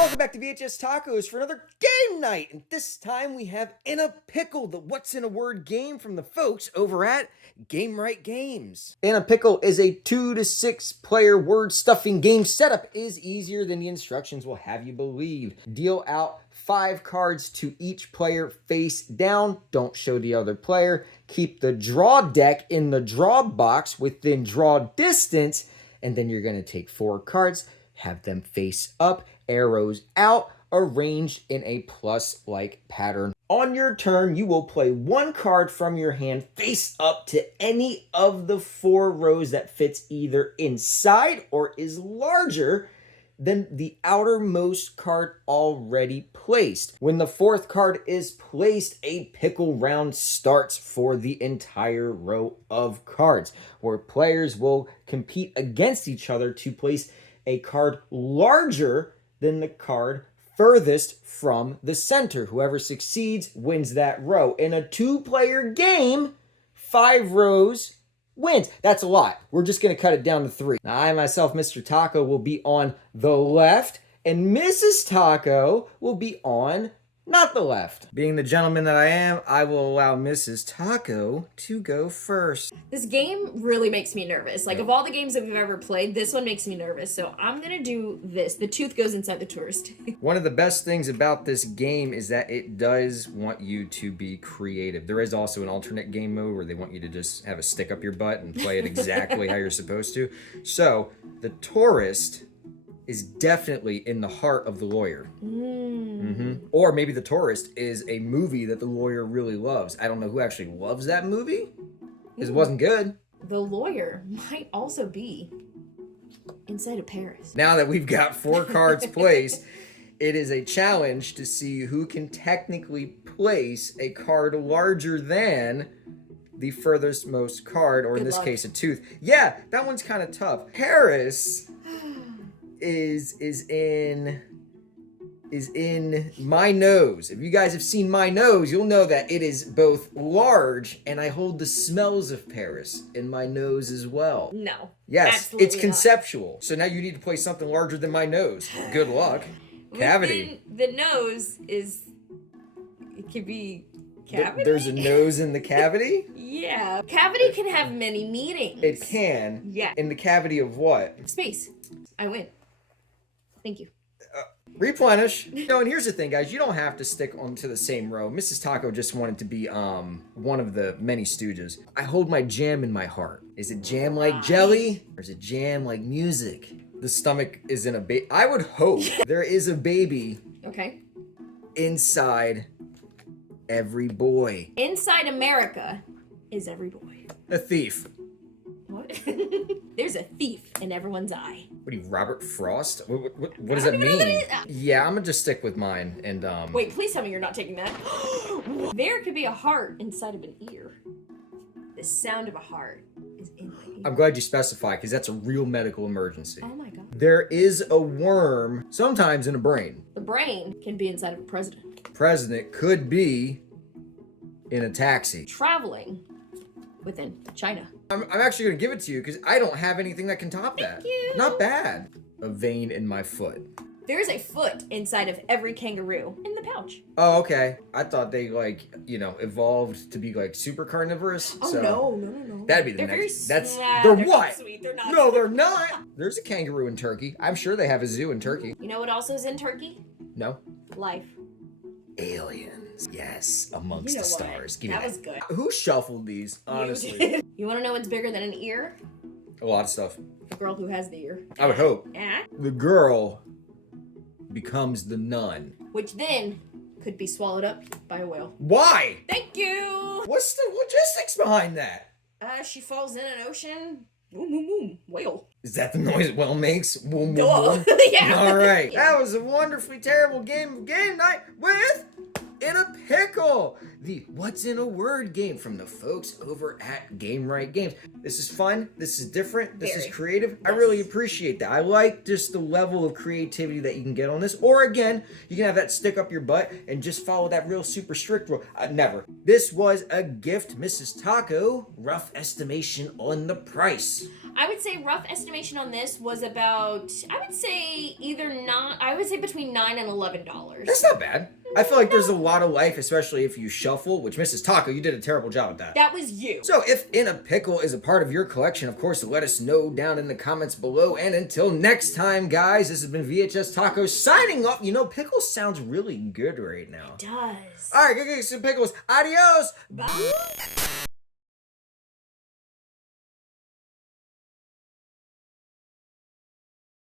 Welcome back to VHS Tacos for another game night. And this time we have In A Pickle, the What's in a Word game from the folks over at Game Right Games. In A Pickle is a 2 to 6 player word stuffing game. Setup is easier than the instructions will have you believe. Deal out 5 cards to each player face down. Don't show the other player. Keep the draw deck in the draw box within draw distance. And then you're going to take 4 cards, have them face up, arrows out, arranged in a plus-like pattern. On your turn, you will play 1 card from your hand face up to any of the 4 rows that fits either inside or is larger than the outermost card already placed. When the 4th card is placed, a pickle round starts for the entire row of cards, where players will compete against each other to place a card larger than the card furthest from the center. Whoever succeeds wins that row. In a 2-player game, 5 rows wins. That's a lot. We're just going to cut it down to 3. Now, I myself, Mr. Taco, will be on the left, and Mrs. Taco will be on not the left. Being the gentleman that I am, I will allow Mrs. Taco to go first. This game really makes me nervous. Like, of all the games that we've ever played, this one makes me nervous. So I'm going to do this. The tooth goes inside the tourist. One of the best things about this game is that it does want you to be creative. There is also an alternate game mode where they want you to just have a stick up your butt and play it exactly how you're supposed to. So the tourist is definitely in the heart of the lawyer. Or maybe the tourist is a movie that the lawyer really loves. I don't know who actually loves that movie, because it wasn't good. The lawyer might also be inside of Paris. Now that we've got 4 cards placed, it is a challenge to see who can technically place a card larger than the furthest most card, or in this case, a tooth. Yeah, that one's kind of tough. Paris is in my nose. If you guys have seen my nose, you'll know that it is both large, and I hold the smells of Paris in my nose as well. No. Yes, it's conceptual. So now you need to play something larger than my nose. Good luck. Cavity. The nose is... It could be... Cavity? There's a nose in the cavity? Yeah. Cavity can have many meanings. It can. Yeah. In the cavity of what? Space. I win. Thank you. Replenish. No, and here's the thing, guys. You don't have to stick onto the same row. Mrs. Taco just wanted to be one of the many stooges. I hold my jam in my heart. Is it jam like jelly? Or is it jam like music? The stomach is in a baby. I would hope there is a baby inside every boy. Inside America is every boy. A thief. What? There's a thief in everyone's eye. What are you, Robert Frost? What does that mean? Yeah, I'm gonna just stick with mine and Wait, please tell me you're not taking that. There could be a heart inside of an ear. The sound of a heart is in my ear. I'm glad you specify, because that's a real medical emergency. Oh my god. There is a worm sometimes in a brain. The brain can be inside of a president. President could be in a taxi. Traveling within China. I'm actually going to give it to you because I don't have anything that can top that. Thank you. Not bad. A vein in my foot. There's a foot inside of every kangaroo in the pouch. Oh, okay. I thought they, evolved to be, super carnivorous. Oh, so no. That'd be the they're next. They're what? Sweet. They're not. No, they're not. There's a kangaroo in Turkey. I'm sure they have a zoo in Turkey. You know what also is in Turkey? No. Life. Aliens. Yes, amongst the stars. Give me that. Was good. Who shuffled these, honestly? You want to know what's bigger than an ear? A lot of stuff. The girl who has the ear. I would hope. Yeah. The girl becomes the nun. Which then could be swallowed up by a whale. Why? Thank you! What's the logistics behind that? She falls in an ocean. Boom, boom, boom. Whale. Is that the noise a whale makes? Boom, boom, boom. Yeah. All right. That was a wonderfully terrible game of game night with In A Pickle, the What's in a Word game from the folks over at Game Right Games. This is fun. This is different. This is creative. I really appreciate that. I like just the level of creativity that you can get on this. Or again, you can have that stick up your butt and just follow that real super strict rule. Never. This was a gift, Mrs. Taco. Rough estimation on the price. I would say rough estimation on this was about, I would say between $9 and $11. That's not bad. I feel like there's a lot of life, especially if you shuffle, which Mrs. Taco, you did a terrible job at that. That was you. So if In a Pickle is a part of your collection, of course, let us know down in the comments below. And until next time, guys, this has been VHS Taco signing off. You know, pickles sounds really good right now. It does. All right, go get some pickles. Adios. Bye.